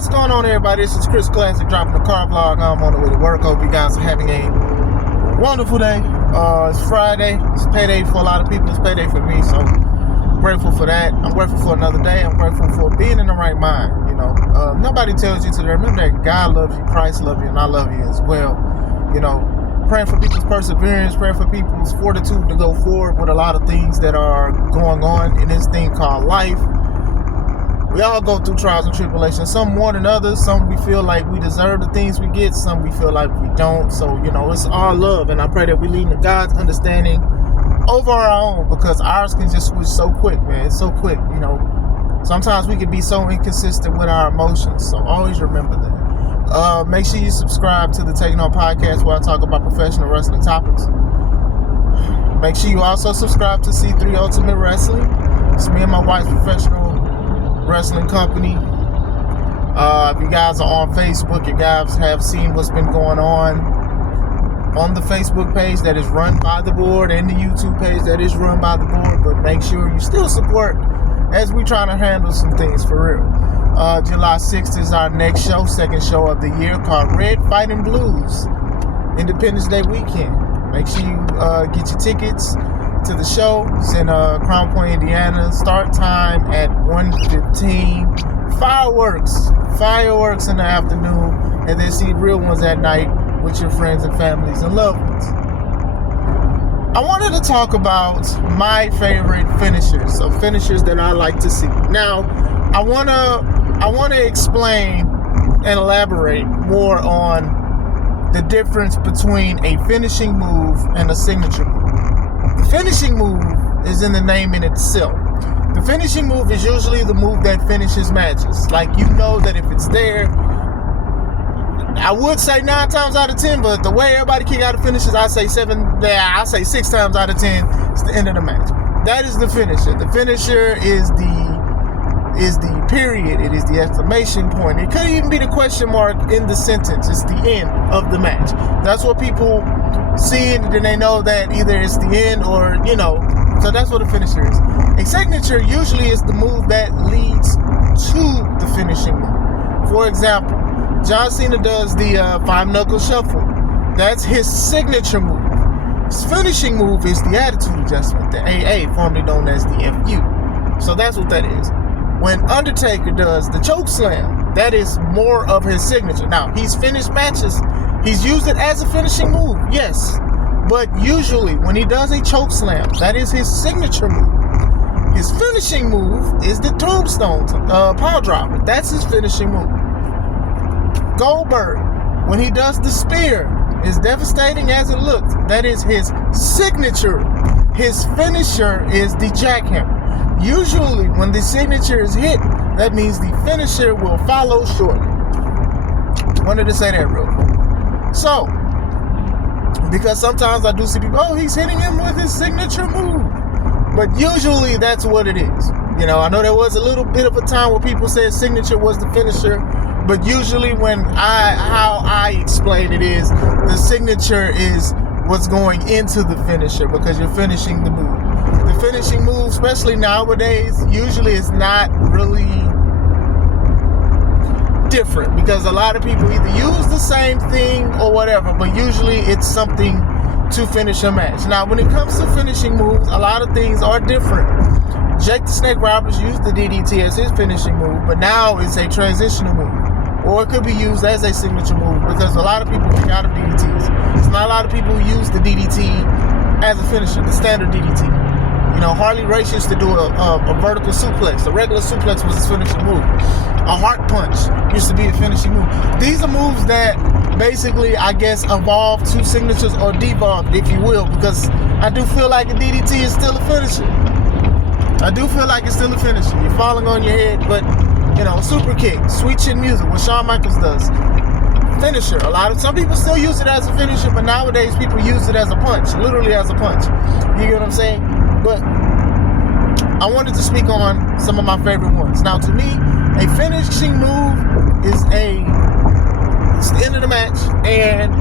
What's going on, everybody? This is Chris Classic dropping the car vlog. I'm on the way to work. Hope you guys are having a wonderful day. It's Friday. It's payday for a lot of people. It's payday for me, so I'm grateful for that. I'm grateful for another day. I'm grateful for being in the right mind. You know, nobody tells you to remember that God loves you, Christ loves you, and I love you as well. You know, praying for people's perseverance, praying for people's fortitude to go forward with a lot of things that are going on in this thing called life. We all go through trials and tribulations, some more than others. Some we feel like we deserve the things we get, some we feel like we don't. So, you know, it's all love, and I pray that we lean to God's understanding over our own, because ours can just switch so quick, man. It's so quick, you know. Sometimes we can be so inconsistent with our emotions, so always remember that. Make sure you subscribe to the Taking On Podcast, where I talk about professional wrestling topics. Make sure you also subscribe to C3 Ultimate Wrestling. It's me and my wife's professional wrestling company. If you guys are on Facebook, you guys have seen what's been going on the Facebook page that is run by the board and the YouTube page that is run by the board. But make sure you still support as we trying to handle some things for real. July 6th is our next show, second show of the year, called Red Fighting Blues, Independence Day weekend. Make sure you get your tickets to the show. It's in Crown Point, Indiana. Start time at 1:15. Fireworks in the afternoon, and then see real ones at night with your friends and families and loved ones. I wanted to talk about my favorite finishers, or finishers that I like to see. Now, I wanna explain and elaborate more on the difference between a finishing move and a signature move. The finishing move is in the name in itself. The finishing move is usually the move that finishes matches. Like, you know that if it's there, I would say 9 times out of 10, but the way everybody kick out of finishes, I say 6 times out of 10, it's the end of the match. That is the finisher. The finisher is the period. It is the exclamation point. It could even be the question mark in the sentence. It's the end of the match. That's what people see, and then they know that either it's the end or, you know, so that's what a finisher is. A signature usually is the move that leads to the finishing move. For example, John Cena does the 5-knuckle shuffle. That's his signature move. His finishing move is the attitude adjustment, the AA, formerly known as the FU. So that's what that is. When Undertaker does the choke slam, that is more of his signature. Now, he's finished matches. He's used it as a finishing move, yes. But usually, when he does a choke slam, that is his signature move. His finishing move is the tombstone pile driver. That's his finishing move. Goldberg, when he does the spear, as devastating as it looks, that is his signature. His finisher is the jackhammer. Usually, when the signature is hit, that means the finisher will follow shortly. Wanted to say that real quick. So, because sometimes I do see people, oh, he's hitting him with his signature move. But usually that's what it is. You know, I know there was a little bit of a time where people said signature was the finisher, but usually how I explain it is, the signature is what's going into the finisher, because you're finishing the move. The finishing move, especially nowadays, usually is not really different, because a lot of people either use the same thing or whatever, but usually it's something to finish a match. Now, when it comes to finishing moves, a lot of things are different. Jake the Snake Roberts used the DDT as his finishing move, but now it's a transitional move, or it could be used as a signature move, because a lot of people kick out of DDTs. It's not a lot of people who use the DDT as a finisher, the standard DDT. You know, Harley Race used to do a vertical suplex. The regular suplex was his finishing move. A heart punch used to be a finishing move. These are moves that basically, I guess, evolved to signatures, or devolved, if you will, because I do feel like a DDT is still a finisher. I do feel like it's still a finisher. You're falling on your head, but, you know, super kick, sweet chin music, what Shawn Michaels does. Finisher. Some people still use it as a finisher, but nowadays people use it as a punch, literally as a punch. You get what I'm saying? But I wanted to speak on some of my favorite ones. Now, to me, a finishing move is it's the end of the match, and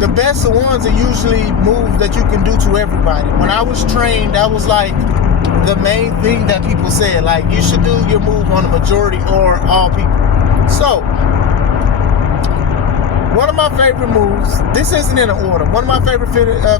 the best ones are usually moves that you can do to everybody. When I was trained, that was like the main thing that people said, like, you should do your move on the majority or all people. So, one of my favorite moves, this isn't in order, one of my favorite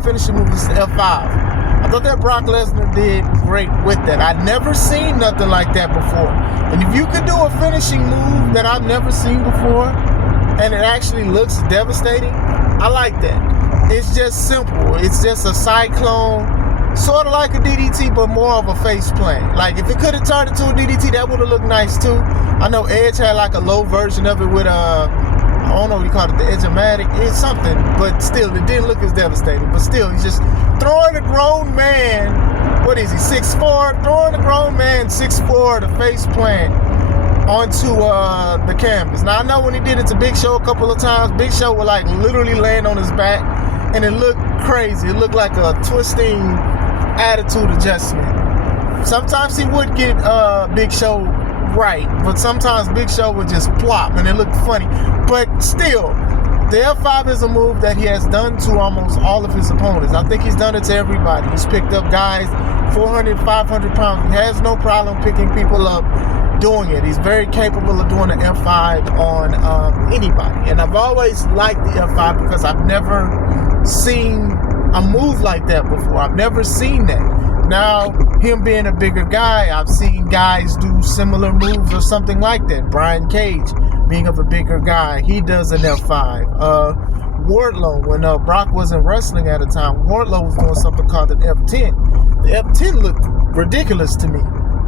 finishing moves is the F5. I thought that Brock Lesnar did great with that. I'd never seen nothing like that before. And if you could do a finishing move that I've never seen before, and it actually looks devastating, I like that. It's just simple. It's just a cyclone, sort of like a DDT, but more of a face plant. Like, if it could have turned into a DDT, that would have looked nice too. I know Edge had like a low version of it with I don't know what you call it, the Edge-O-Matic. It's something, but still, it didn't look as devastating. But still, he's just throwing a grown man, what is he, 6'4"? Throwing a grown man 6'4", the face plant onto the canvas. Now, I know when he did it to Big Show a couple of times, Big Show would like literally land on his back, and it looked crazy. It looked like a twisting attitude adjustment. Sometimes he would get Big Show right, but sometimes Big Show would just plop, and it looked funny. But still, the F5 is a move that he has done to almost all of his opponents. I think he's done it to everybody. He's picked up guys 400, 500 pounds. He has no problem picking people up doing it. He's very capable of doing the F5 on anybody. And I've always liked the F5 because I've never seen a move like that before. I've never seen that. Now, him being a bigger guy, I've seen guys do similar moves or something like that. Brian Cage, being of a bigger guy, he does an F5. Wardlow, when Brock wasn't wrestling at the time, Wardlow was doing something called an F10. The F10 looked ridiculous to me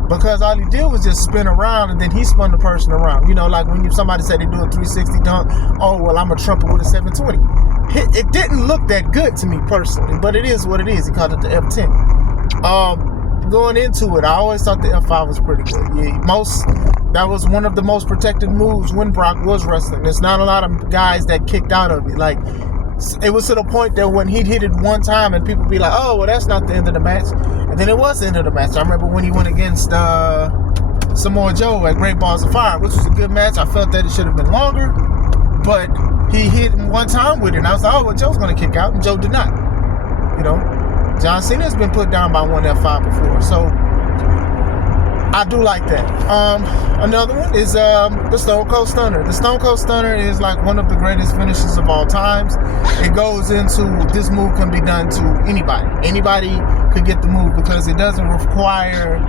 because all he did was just spin around and then he spun the person around. You know, like when somebody said they do a 360 dunk, oh, well, I'm a trumpet with a 720. It didn't look that good to me personally, but it is what it is. He called it the F10. Going into it, I always thought the F5 was pretty good. That was one of the most protected moves when Brock was wrestling. There's not a lot of guys that kicked out of it. Like, it was to the point that when he'd hit it one time and people be like, oh, well, that's not the end of the match. And then it was the end of the match. I remember when he went against Samoa Joe at Great Balls of Fire, which was a good match. I felt that it should have been longer, but he hit him one time with it. And I was like, oh, well, Joe's going to kick out, and Joe did not. You know? John Cena's been put down by one F5 before, so I do like that. Another one is the Stone Cold Stunner. The Stone Cold Stunner is like one of the greatest finishes of all times. It goes into, this move can be done to anybody. Anybody could get the move because it doesn't require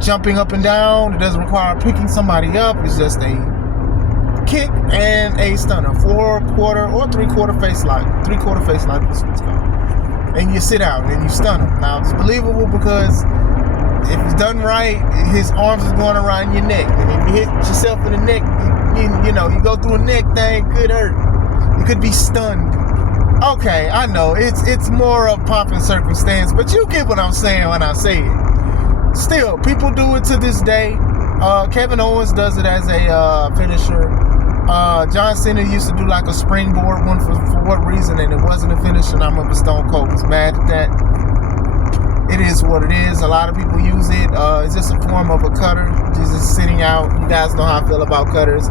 jumping up and down. It doesn't require picking somebody up. It's just a kick and a stunner. 4/4 or 3/4 face lock. 3/4 face lock, this one's called. And you sit down and you stun him. Now, it's believable because if it's done right, his arms is going around your neck. And if you hit yourself in the neck, you know, you go through a neck thing, could hurt. You could be stunned. Okay, I know, it's more of pomp and circumstance, but you get what I'm saying when I say it. Still, people do it to this day. Kevin Owens does it as a finisher. John Cena used to do like a springboard one for what reason, and it wasn't a finish, and I remember Stone Cold was mad at that. It is what it is. A lot of people use it. It's just a form of a cutter, just sitting out. You guys know how I feel about cutters.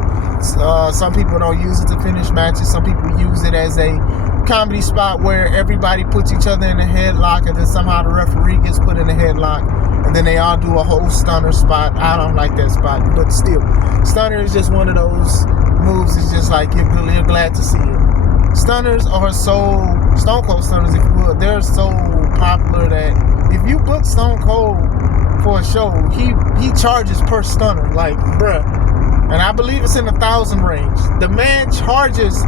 Some people don't use it to finish matches. Some people use it as a comedy spot where everybody puts each other in a headlock, and then somehow the referee gets put in a headlock, and then they all do a whole stunner spot. I don't like that spot, but still, stunner is just one of those moves. It's just like you're glad to see it. Stunners are so, Stone Cold Stunners, if you will, they're so popular that if you book Stone Cold for a show, he charges per stunner, like, bruh. And I believe it's in the 1,000 range. The man charges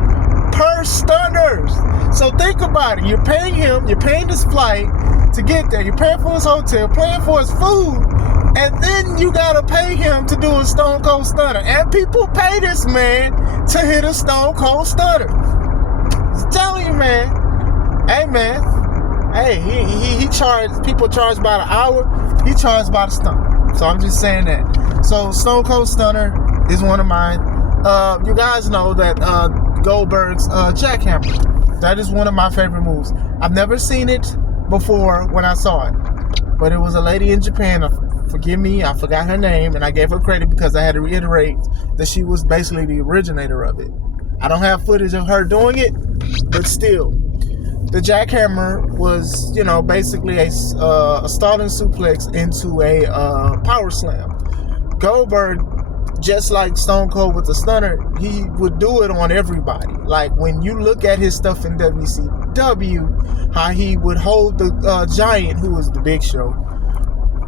per stunners. So think about it. You're paying him, you're paying his flight to get there, you're paying for his hotel, paying for his food, and then you gotta pay him to do a Stone Cold Stunner. And people pay this man to hit a Stone Cold Stunner. I'm telling you, man. Hey, man. Hey, he charged, people charge by the hour, he charged by the stunner. So I'm just saying that. So Stone Cold Stunner is one of mine. You guys know that Goldberg's jackhammer. That is one of my favorite moves. I've never seen it before when I saw it, but it was a lady in Japan. Forgive me, I forgot her name, and I gave her credit because I had to reiterate that she was basically the originator of it. I don't have footage of her doing it, but still, the jackhammer was, you know, basically a stalling suplex into a power slam. Goldberg just like Stone Cold with the stunner, he would do it on everybody. Like when you look at his stuff in WCW, how he would hold the Giant, who was the Big Show,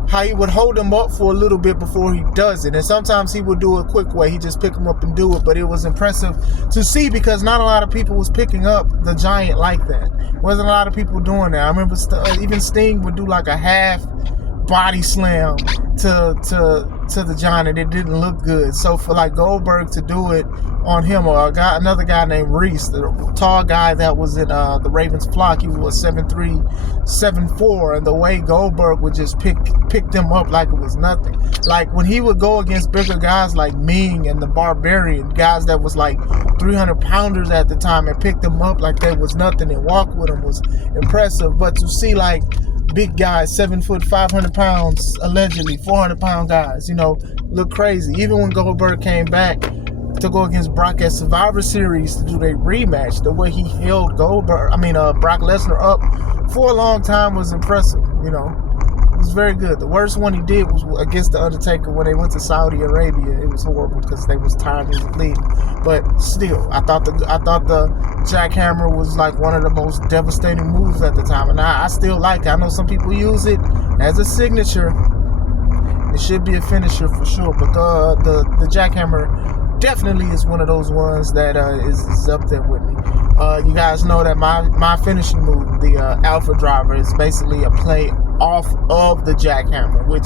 how he would hold him up for a little bit before he does it. And sometimes he would do it a quick way. He just pick him up and do it. But it was impressive to see because not a lot of people was picking up the Giant like that. Wasn't a lot of people doing that. I remember even Sting would do like a half body slam to the Giant, and it didn't look good. So for like Goldberg to do it on him, or another guy named Reese, the tall guy that was in the Ravens flock, he was 7'3", 7'4", and the way Goldberg would just pick them up like it was nothing. Like when he would go against bigger guys like Ming and the Barbarian, guys that was like 300 pounders at the time, and pick them up like they was nothing and walk with them was impressive. But to see like big guys, 7 foot, 500 pounds, allegedly 400 pound guys, look crazy. Even when Goldberg came back to go against Brock at Survivor Series to do their rematch, the way he held Brock Lesnar up for a long time was impressive. It was very good. The worst one he did was against the Undertaker when they went to Saudi Arabia. It was horrible because they was tired of his bleeding. But still, I thought the jackhammer was like one of the most devastating moves at the time, and I still like it. I know some people use it as a signature. It should be a finisher for sure, but the jackhammer definitely is one of those ones that is up there with me. You guys know that my finishing move, the Alpha Driver, is basically a play off of the jackhammer, which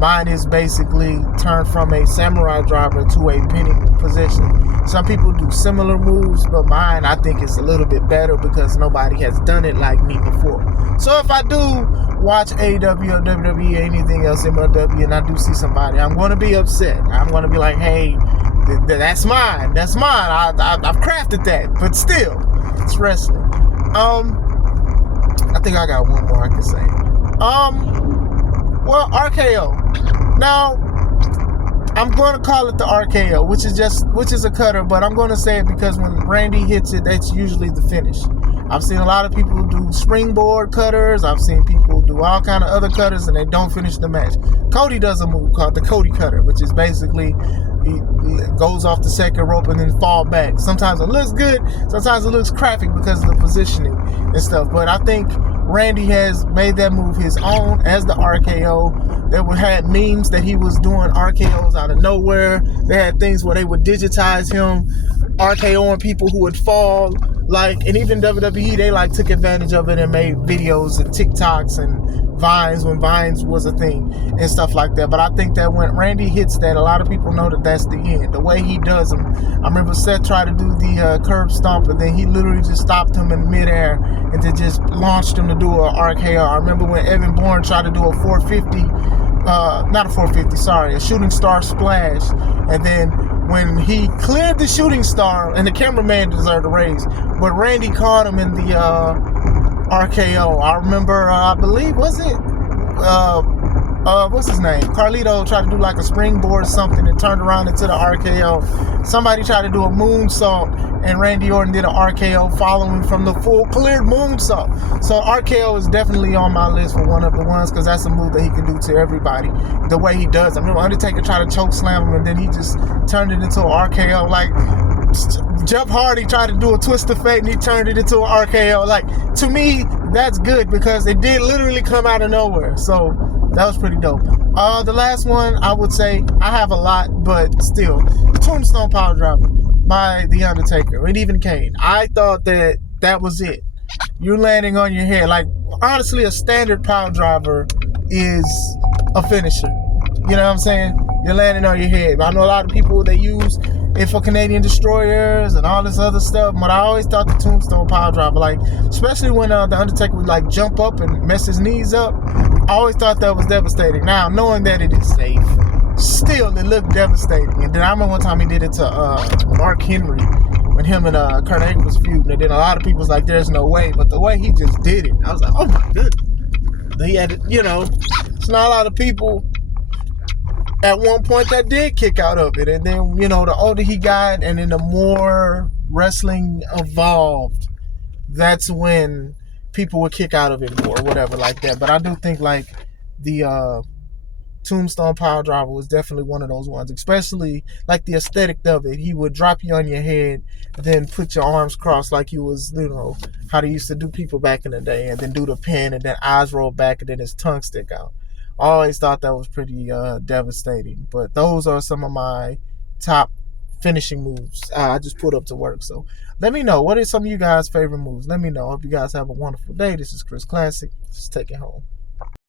mine is basically turned from a samurai driver to a pinning position. Some people do similar moves, but mine I think is a little bit better because nobody has done it like me before. So if I do watch AEW or WWE or anything else MLW and I do see somebody, I'm going to be upset. I'm going to be like, hey, that's mine. That's mine. I've crafted that. But still, it's wrestling. I think I got one more I can say. Well, RKO. Now, I'm going to call it the RKO, which is a cutter, but I'm going to say it because when Randy hits it, that's usually the finish. I've seen a lot of people do springboard cutters. I've seen people do all kind of other cutters, and they don't finish the match. Cody does a move called the Cody cutter, which is basically he goes off the second rope and then fall back. Sometimes it looks good, sometimes it looks crappy because of the positioning and stuff. But I think Randy has made that move his own as the RKO. They had memes that he was doing RKOs out of nowhere. They had things where they would digitize him RKOing people who would fall. And even WWE, they took advantage of it and made videos and TikToks and Vines when Vines was a thing and stuff like that. But I think that when Randy hits that, a lot of people know that that's the end. The way he does them. I remember Seth tried to do the curb stomp, and then he literally just stopped him in midair and then just launched him to do a RKO. I remember when Evan Bourne tried to do a 450, a shooting star splash, and then when he cleared the shooting star, and the cameraman deserved a raise, but Randy caught him in the RKO. I remember, I believe, was it? What's his name? Carlito tried to do like a springboard or something and turned around into the RKO. Somebody tried to do a moonsault, and Randy Orton did an RKO following from the full cleared moonsault. So RKO is definitely on my list for one of the ones because that's a move that he can do to everybody. The way he does. I remember Undertaker tried to choke slam him, and then he just turned it into an RKO. Like Jeff Hardy tried to do a twist of fate, and he turned it into an RKO. Like, to me, that's good because it did literally come out of nowhere. So that was pretty dope. The last one, I would say, I have a lot, but still, Tombstone Power Driver by The Undertaker, and even Kane. I thought that was it. You're landing on your head. Like, honestly, a standard Power Driver is a finisher. You know what I'm saying? You're landing on your head. I know a lot of people, they use it for Canadian destroyers and all this other stuff, but I always thought the Tombstone Power Driver, especially when the Undertaker would jump up and mess his knees up, I always thought that was devastating. Now, knowing that it is safe, still it looked devastating. And then I remember one time he did it to Mark Henry when him and Kurt Angle was feuding, and then a lot of people was like, there's no way, but the way he just did it, I was like, oh my goodness. He had, it's not a lot of people at one point that did kick out of it. And then, the older he got and then the more wrestling evolved, that's when people would kick out of it more or whatever like that. But I do think the Tombstone Pile Driver was definitely one of those ones, especially like the aesthetic of it. He would drop you on your head, then put your arms crossed like you was, how they used to do people back in the day, and then do the pin, and then eyes roll back, and then his tongue stick out. I always thought that was pretty devastating. But those are some of my top finishing moves I just put up to work. So let me know, what are some of you guys' favorite moves? Let me know. Hope you guys have a wonderful day. This is Chris Classic. Just take it home.